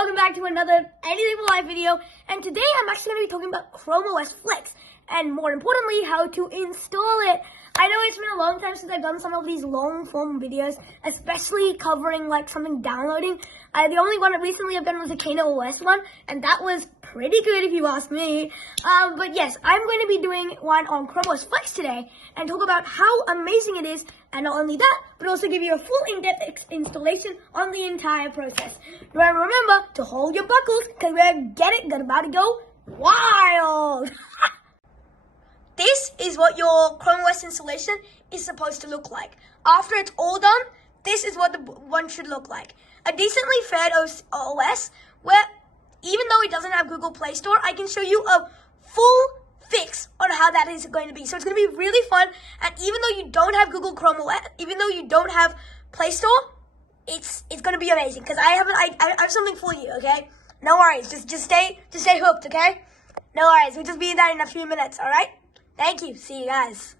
welcome back to another Anything for Life video. And today I'm actually going to be talking about ChromeOS Flex, and more importantly, how to install it. I know it's been a long time since I've done some of these long form videos, especially covering like something downloading. The only one that recently I've done was the ChromeOS one, and that was pretty good if you ask me. But yes, I'm going to be doing one on ChromeOS Flex today and talk about how amazing it is, and not only that, but also give you a full in-depth installation on the entire process. Remember to hold your buckles, because we're about to go wild. This is what your ChromeOS installation is supposed to look like. After it's all done, this is what the one should look like. A decently fair OS where even though it doesn't have Google Play Store, I can show you a full fix on how that is going to be. So it's going to be really fun, and even though you don't have Google Chrome OS, even though you don't have Play Store, it's going to be amazing because I have something for you, okay? No worries, just stay hooked, okay? No worries, we'll just be there in a few minutes, all right? Thank you. See you guys.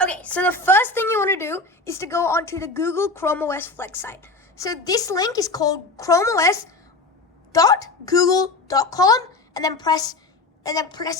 Okay, so the first thing you want to do is to go onto the Google ChromeOS Flex site. So this link is called chromeos.google.com, and then press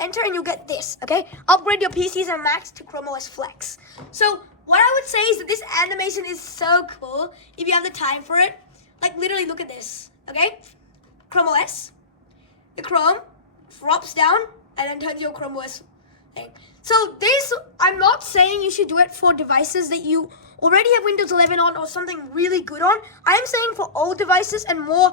enter and you'll get this, okay? Upgrade your PCs and Macs to ChromeOS Flex. So what I would say is that this animation is so cool if you have the time for it. Like literally look at this, okay? ChromeOS, the Chrome drops down and then turns your ChromeOS thing. So this, I'm not saying you should do it for devices that you already have Windows 11 on or something really good on. I'm saying for old devices and more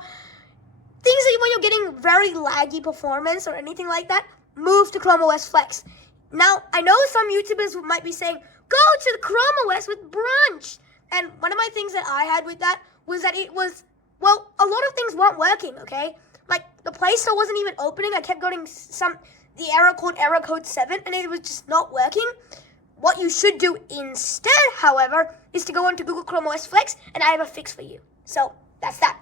things that when you're getting very laggy performance or anything like that, move to ChromeOS Flex. Now, I know some YouTubers might be saying, go to the ChromeOS with Brunch. And one of my things that I had with that was that it was, well, a lot of things weren't working, okay? Like, the Play Store wasn't even opening. I kept getting the error code 7, and it was just not working. What you should do instead, however, is to go into Google ChromeOS Flex, and I have a fix for you. So, that's that.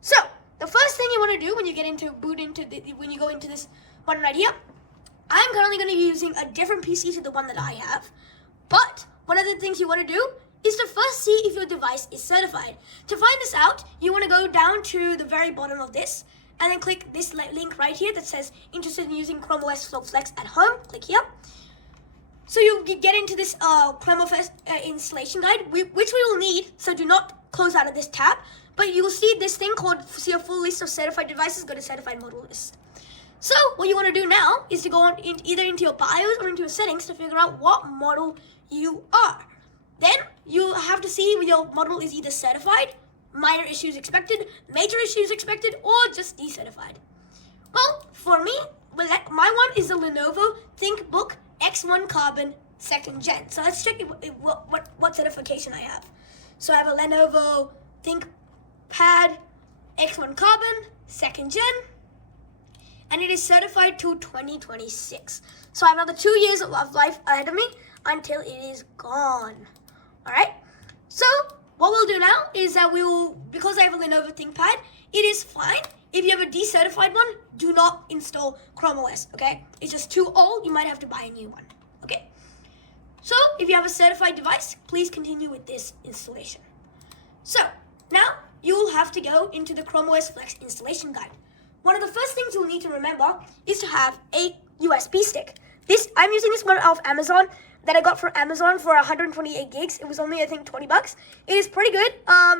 So, the first thing you want to do when you get into when you go into this one right here, I'm currently going to be using a different PC to the one that I have. But one of the things you want to do is to first see if your device is certified. To find this out, you want to go down to the very bottom of this and then click this link right here that says interested in using ChromeOS Flex at home. Click here. So you get into this ChromeOS installation guide, which we will need, so do not close out of this tab. But you will see this thing called, see a full list of certified devices, go to certified model list. So what you want to do now is to go on either into your BIOS or into your settings to figure out what model you are. Then you have to see if your model is either certified, minor issues expected, major issues expected, or just decertified. Well, for me, my one is the Lenovo ThinkBook X1 Carbon 2nd Gen. So let's check what certification I have. So I have a Lenovo ThinkPad X1 Carbon 2nd Gen, and it is certified to 2026. So I have another 2 years of life ahead of me until it is gone. All right. So what we'll do now is that we will, because I have a Lenovo ThinkPad, it is fine. If you have a decertified one, do not install ChromeOS, okay? It's just too old. You might have to buy a new one, okay? So if you have a certified device, please continue with this installation. So now you'll have to go into the ChromeOS Flex installation guide. One of the first things you'll need to remember is to have a USB stick. I'm using this one off Amazon that I got from Amazon for 128 gigs. It was only, I think, 20 bucks. It is pretty good.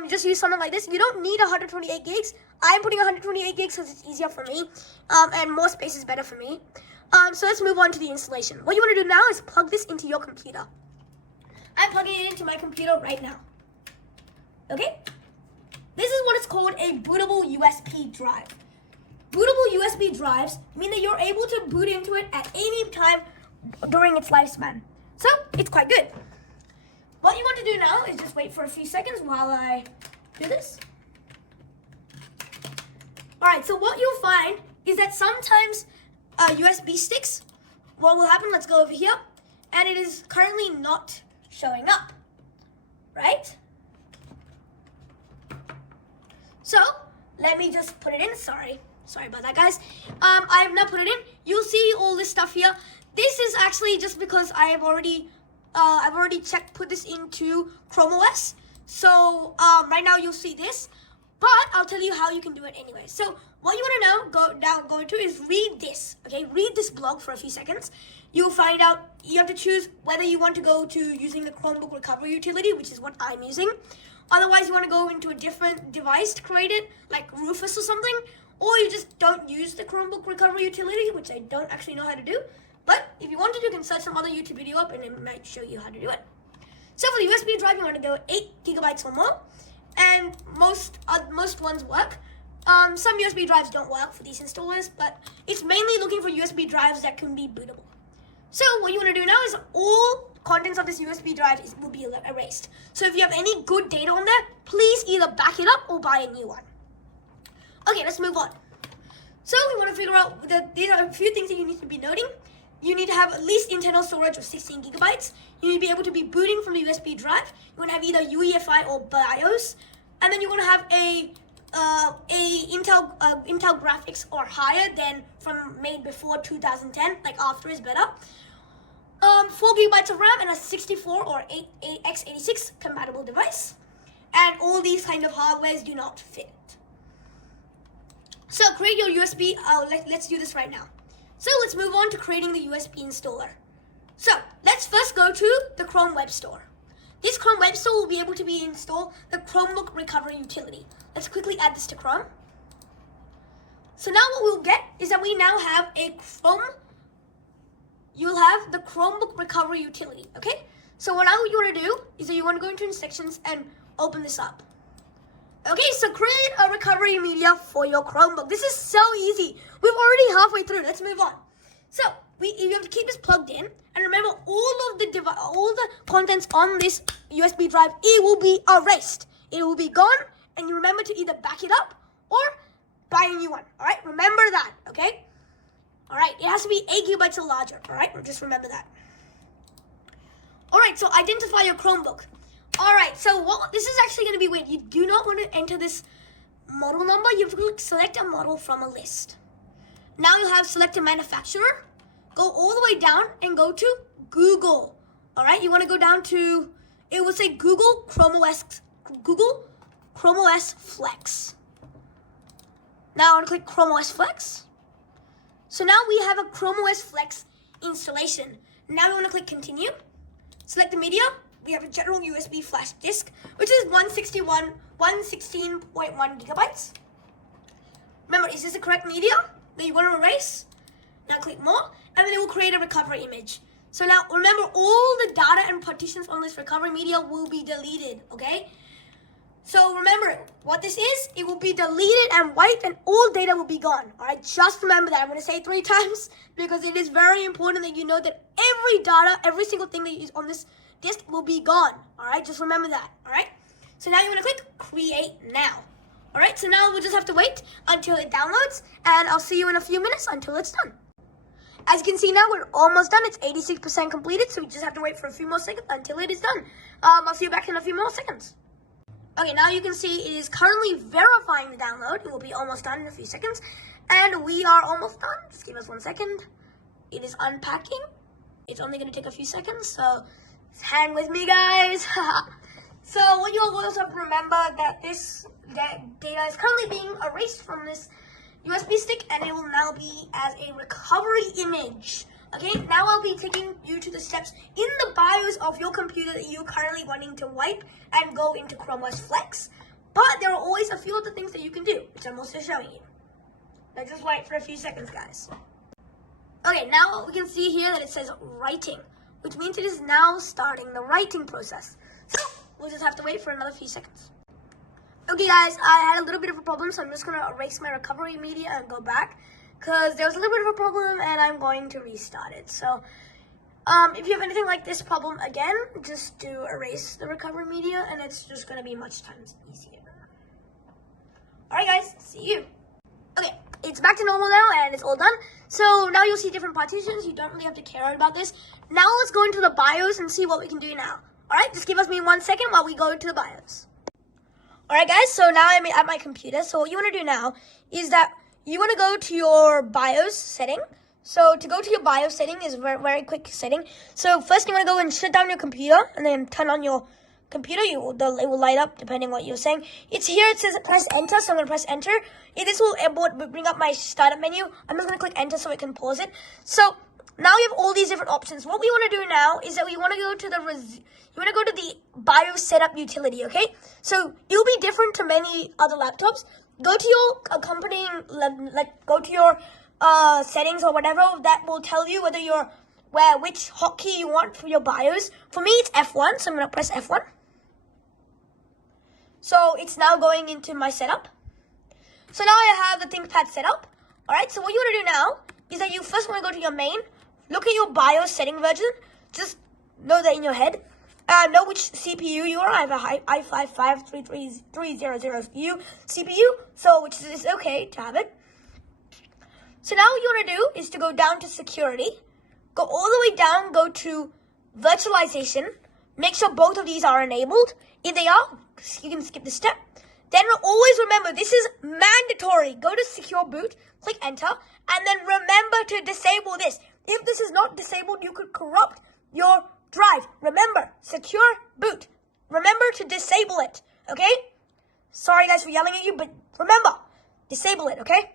Just use something like this. You don't need 128 gigs. I'm putting 128 gigs because it's easier for me, and more space is better for me. So let's move on to the installation. What you want to do now is plug this into your computer. I'm plugging it into my computer right now. Okay? This is what is called a bootable USB drive. Bootable USB drives mean that you're able to boot into it at any time during its lifespan. So, it's quite good. What you want to do now is just wait for a few seconds while I do this. Alright, so what you'll find is that sometimes USB sticks, what will happen, let's go over here, and it is currently not showing up, right? So, let me just put it in, sorry about that, guys. I have now put it in. You'll see all this stuff here. This is actually just because I've already put this into ChromeOS. So right now you'll see this. but I'll tell you how you can do it anyway. So what you want to go into is read this, okay? Read this blog for a few seconds. You'll find out, you have to choose whether you want to go to using the Chromebook recovery utility, which is what I'm using. Otherwise, you want to go into a different device to create it, like Rufus or something, or you just don't use the Chromebook recovery utility, which I don't actually know how to do. But if you wanted to, you can search some other YouTube video up and it might show you how to do it. So for the USB drive, you want to go 8 gigabytes or more, and most ones work. Some USB drives don't work for these installers, but it's mainly looking for USB drives that can be bootable. So what you want to do now is all contents of this USB drive will be erased. So if you have any good data on there, please either back it up or buy a new one. Okay, let's move on. So we want to figure out that there are a few things that you need to be noting. You need to have at least internal storage of 16 gigabytes. You need to be able to be booting from the USB drive. You want to have either UEFI or BIOS. And then you want to have a Intel graphics or higher than from made before 2010, like after is better. 4 gigabytes of RAM and a 64 or x86 compatible device. And all these kind of hardwares do not fit. So create your USB, let's do this right now. So let's move on to creating the USB installer. So let's first go to the Chrome Web Store. This Chrome Web Store will be able to install the Chromebook recovery utility. Let's quickly add this to Chrome. So now what we'll get is that we now have you'll have the Chromebook recovery utility, okay? So what you want to do is that you want to go into instructions and open this up. Okay, so create a recovery media for your Chromebook. This is so easy. We're already halfway through. Let's move on. So you have to keep this plugged in, and remember all the contents on this USB drive, it will be erased. It will be gone, and you remember to either back it up or buy a new one. All right, remember that. Okay. All right, it has to be 8 gigabytes or larger. All right, just remember that. All right, so identify your Chromebook. All right, so this is actually going to be weird. You do not want to enter this model number. You have to select a model from a list. Now you have select a manufacturer. Go all the way down and go to Google. All right, you want to go down to, it will say Google ChromeOS Flex. Now I want to click ChromeOS Flex. So now we have a ChromeOS Flex installation. Now we want to click continue. Select the media. We have a general USB flash disk, which is 116.1 gigabytes. Remember, is this the correct media that you want to erase? Now click more, and then it will create a recovery image. So now remember, all the data and partitions on this recovery media will be deleted, okay? So remember, what this is, it will be deleted and wiped, and all data will be gone, all right? Just remember that. I'm going to say it 3 times because it is very important that you know that every data, every single thing that is on this disk will be gone, all right? Just remember that, all right? So now you want to click Create Now, all right? So now we'll just have to wait until it downloads, and I'll see you in a few minutes until it's done. As you can see now, we're almost done. It's 86% completed, so we just have to wait for a few more seconds until it is done. I'll see you back in a few more seconds. Okay, now you can see it is currently verifying the download. It will be almost done in a few seconds, and we are almost done. Just give us 1 second. It is unpacking. It's only going to take a few seconds, so hang with me, guys. So what you'll also have to remember that this data is currently being erased from this USB stick, and it will now be as a recovery image. Okay, now I'll be taking you to the steps in the BIOS of your computer that you're currently wanting to wipe and go into ChromeOS Flex. But there are always a few other things that you can do, which I'm also showing you. Now just wait for a few seconds, guys. Okay, now we can see here that it says writing, which means it is now starting the writing process. So we'll just have to wait for another few seconds. Okay, guys, I had a little bit of a problem, so I'm just going to erase my recovery media and go back, because there was a little bit of a problem, and I'm going to restart it. So if you have anything like this problem again, just do erase the recovery media, and it's just going to be much times easier. Alright, guys, see you. Okay, it's back to normal now, and it's all done. So now you'll see different partitions. You don't really have to care about this. Now let's go into the BIOS and see what we can do now. Alright, just give us 1 second while we go into the BIOS. Alright, guys, so now I'm at my computer. So what you want to do now is that you want to go to your BIOS setting. So to go to your BIOS setting is a very, very quick setting. So first you want to go and shut down your computer, and then turn on your computer, it will light up depending on what you're saying. It's here, it says press enter, so I'm going to press enter. This will bring up my startup menu. I'm just going to click enter so I can pause it. So now you have all these different options. What we want to do now is that we want to go to the BIOS setup utility, okay? So it'll be different to many other laptops. Go to your accompanying, go to your settings or whatever that will tell you which hotkey you want for your BIOS. For me, it's F1, so I'm going to press F1. So it's now going into my setup. So now I have the ThinkPad set up. Alright, so what you want to do now is that you first want to go to your main, look at your BIOS setting version, just know that in your head. Know which CPU you are. I have a i5-5300U CPU, so which is okay to have it. So now what you want to do is to go down to security, go all the way down, go to virtualization, make sure both of these are enabled. If they are, you can skip this step. Then always remember, this is mandatory. Go to secure boot, click enter, and then remember to disable this. If this is not disabled, you could corrupt your drive. Remember, secure boot. Remember to disable it, okay? Sorry guys for yelling at you, but remember, disable it, okay?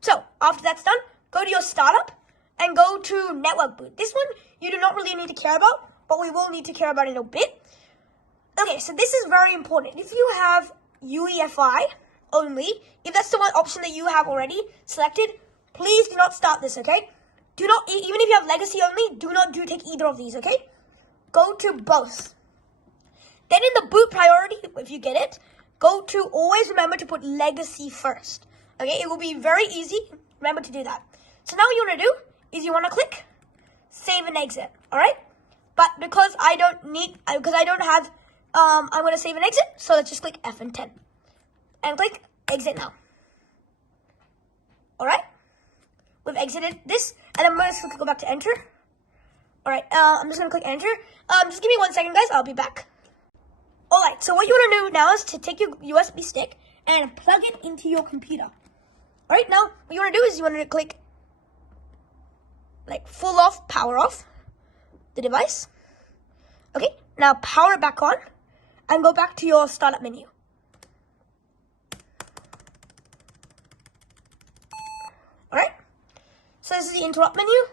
So, after that's done, go to your startup and go to network boot. This one, you do not really need to care about, but we will need to care about it in a bit. Okay, so this is very important. If you have UEFI only, if that's the one option that you have already selected, please do not start this, okay? Do not, even if you have legacy only, do not take either of these, okay? Go to both. Then in the boot priority, if you get it, go to, always remember to put legacy first, okay? It will be very easy. Remember to do that. So now what you want to do is you want to click save and exit, all right? But because I don't have, I'm going to save and exit, so let's just click F10 and click exit now. All right? We've exited this, and I'm going to go back to enter. All right, I'm just going to click enter. Just give me 1 second, guys. I'll be back. All right, so what you want to do now is to take your USB stick and plug it into your computer. All right, now what you want to do is you want to click like full off, power off the device. Okay, now power it back on and go back to your startup menu. All right. So this is the interrupt menu.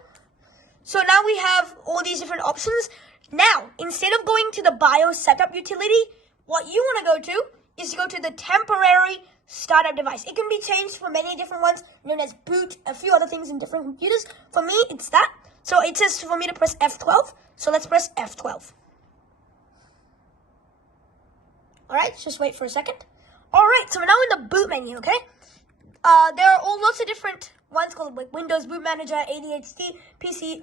So now we have all these different options. Now, instead of going to the BIOS setup utility, what you want to go to is to go to the temporary startup device. It can be changed for many different ones, known as boot, a few other things in different computers. For me, it's that. So it says for me to press F12. So let's press F12. All right, just wait for a second. All right, so we're now in the boot menu, okay? There are all lots of different ones called like Windows Boot Manager, ADHD, PC.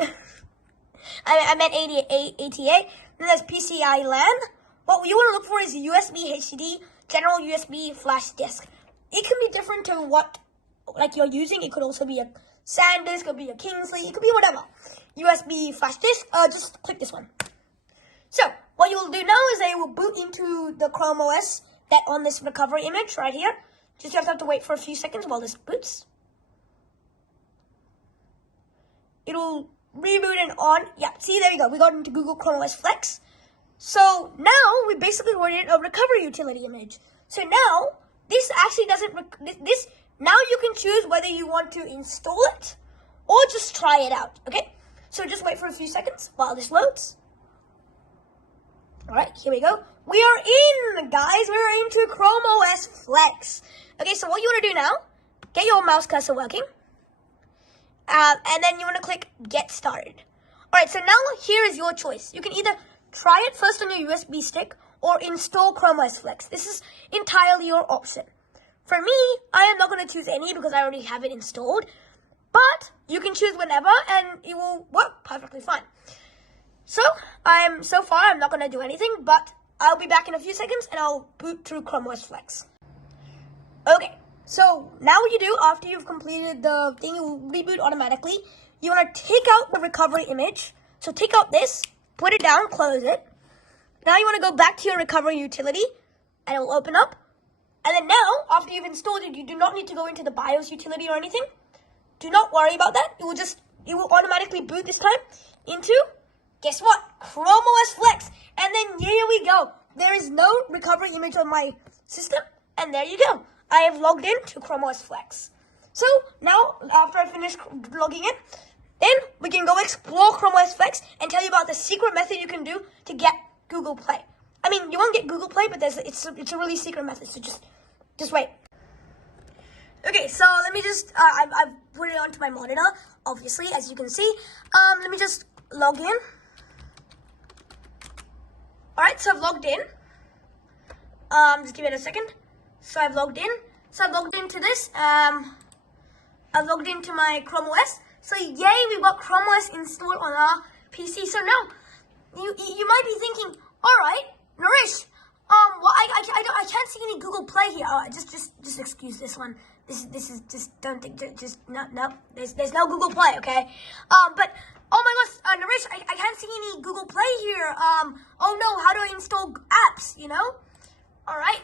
I meant ATA. Then there's PCI LAN. What you want to look for is USB HDD, general USB flash disk. It can be different to what like you're using. It could also be a SanDisk, it could be a Kingsley, it could be whatever. USB flash disk. Just click this one. So what you will do now is that you will boot into the ChromeOS that on this recovery image right here. Just have to wait for a few seconds while this boots. It'll reboot and on. Yeah, see, there you go. We got into Google ChromeOS Flex. So now we basically created a recovery utility image. So now this actually doesn't, now you can choose whether you want to install it or just try it out, okay? So just wait for a few seconds while this loads. All right, here we go. We are in, guys. We're into ChromeOS Flex. Okay, so what you want to do now, get your mouse cursor working. And then you want to click Get Started. All right, so now here is your choice. You can either try it first on your USB stick or install ChromeOS Flex. This is entirely your option. For me, I am not going to choose any because I already have it installed. But you can choose whenever and it will work perfectly fine. So far I'm not going to do anything, but I'll be back in a few seconds and I'll boot through ChromeOS Flex. Okay. So now what you do after you've completed the thing, you will reboot automatically. You want to take out the recovery image. So take out this, put it down, close it. Now you want to go back to your recovery utility and it will open up. And then now, after you've installed it, you do not need to go into the BIOS utility or anything. Do not worry about that. It will automatically boot this time into guess what? ChromeOS Flex. And then here we go. There is no recovery image on my system. And there you go. I have logged in to ChromeOS Flex. So now, after I finish logging in, then we can go explore ChromeOS Flex and tell you about the secret method you can do to get Google Play. I mean, you won't get Google Play, but it's a really secret method. So just wait. Okay, so let me just I've put it onto my monitor, obviously, as you can see. Let me just log in. All right, so I've logged in. Just give it a second. So I've logged in. So I've logged into this. I've logged into my Chrome OS. So yay, we've got Chrome OS installed on our PC. So now you might be thinking, all right, Nirish, well, I can't see any Google Play here. Oh, just excuse this one. This is just don't think just no. There's no Google Play, okay? But oh my gosh, Nirish, I can't see any Google Play here. Oh no, how do I install apps? You know? All right,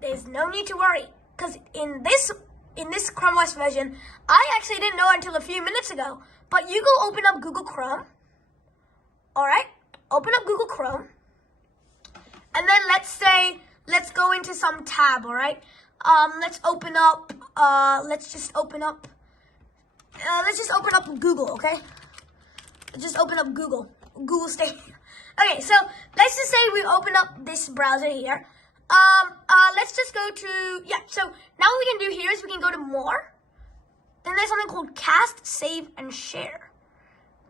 there's no need to worry, because in this Chrome OS version, I actually didn't know until a few minutes ago. But you go open up Google Chrome. All right, open up Google Chrome, and then let's go into some tab. All right, let's just open up Google. Okay, just open up Google Station. Okay, so let's just say we open up this browser here. Let's just go to, so now what we can do here is we can go to more. Then there's something called cast, save, and share.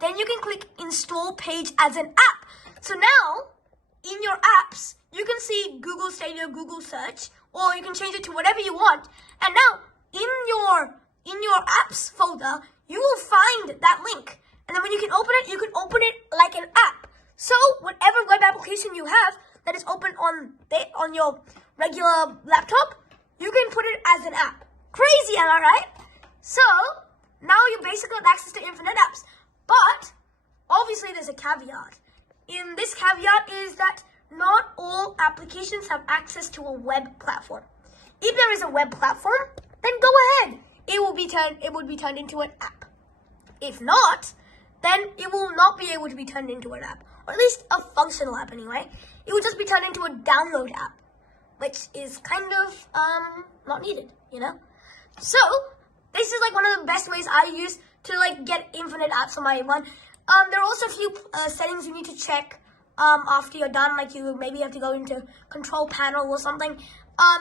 Then you can click install page as an app. So now, in your apps, you can see Google Stadia, Google Search, or you can change it to whatever you want. And now, in your apps folder, you will find that link. And then when you can open it like an app. So, whatever web application you have that is open on your regular laptop, you can put it as an app. Crazy, am I right? So, now you basically have access to infinite apps. But, obviously there's a caveat. In this caveat is that not all applications have access to a web platform. If there is a web platform, then go ahead. It would be turned into an app. If not, then it will not be able to be turned into an app. Or at least a functional app anyway. It will just be turned into a download app, which is kind of not needed, you know? So, this is like one of the best ways I use to like get infinite apps on my one. There are also a few settings you need to check after you're done, like you maybe have to go into control panel or something.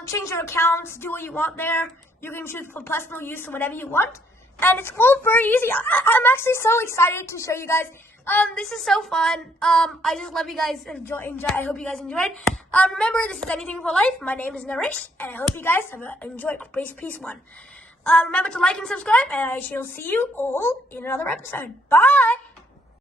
Change your accounts, do what you want there. You can choose for personal use or whatever you want. And it's all very easy. I'm actually so excited to show you guys. This is so fun. I just love you guys. Enjoy. I hope you guys enjoyed. Remember, this is Anything for Life. My name is Nirish, and I hope you guys have enjoyed Piece 1. Remember to like and subscribe, and I shall see you all in another episode. Bye!